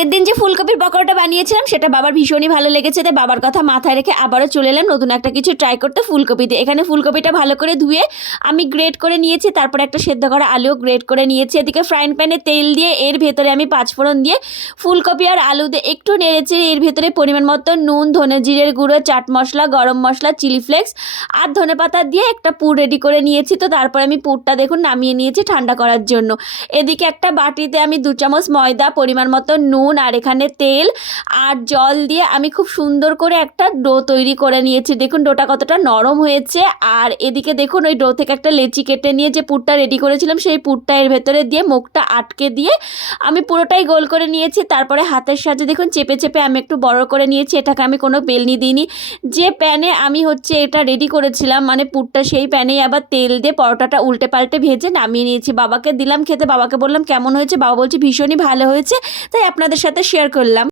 এর দিন যে ফুলকপির পকোড়াটা বানিয়েছিলাম সেটা বাবার ভীষণই ভালো লেগেছে, তাই বাবার কথা মাথায় রেখে আবারও চলে এলাম নতুন একটা কিছু ট্রাই করতে ফুলকপি দিয়ে। এখানে ফুলকপিটা ভালো করে ধুয়ে আমি গ্রেট করে নিয়েছি, তারপরে একটা সেদ্ধ করা আলুও গ্রেট করে নিয়েছি। এদিকে ফ্রাইং প্যানে তেল দিয়ে এর ভেতরে আমি পাঁচফোড়ন দিয়ে ফুলকপি আর আলু দিয়ে একটু নেড়েছি। এর ভেতরে পরিমাণ মতো নুন, ধনে জিরের গুঁড়ো, চাট মশলা, গরম মশলা, চিলি ফ্লেক্স আর ধনেপাতা দিয়ে একটা পুর রেডি করে নিয়েছি। তো তারপর আমি পুরটা দেখুন নামিয়ে নিয়েছি ঠান্ডা করার জন্য। এদিকে একটা বাটিতে আমি 2 চামচ ময়দা, পরিমাণ মতো নুন আর এখানে তেল আর জল দিয়ে আমি খুব সুন্দর করে একটা ডো তৈরি করে নিয়েছি। দেখুন ডোটা কতটা নরম হয়েছে। আর এদিকে দেখুন ওই ডো থেকে একটা লেচি কেটে নিয়ে যে পুরটা রেডি করেছিলাম সেই পুরটা এর ভেতরে দিয়ে মুখটা আটকে দিয়ে আমি পুরোটাই গোল করে নিয়েছি। তারপরে হাতের সাহায্যে দেখুন চেপে চেপে আমি একটু বড় করে নিয়েছি। এটাকে আমি কোনো বেলনি দিইনি, যে প্যানে আমি এটা রেডি করেছিলাম মানে পুরটা সেই প্যানেই আবার তেল দিয়ে পরোটাটা উল্টে পাল্টে ভেজে নামিয়ে নিয়েছি। বাবাকে দিলাম খেতে, বাবাকে বললাম কেমন হয়েছে, বাবা বলছে ভীষণই ভালো হয়েছে, তাই আপনাদের সাথে শেয়ার করলাম।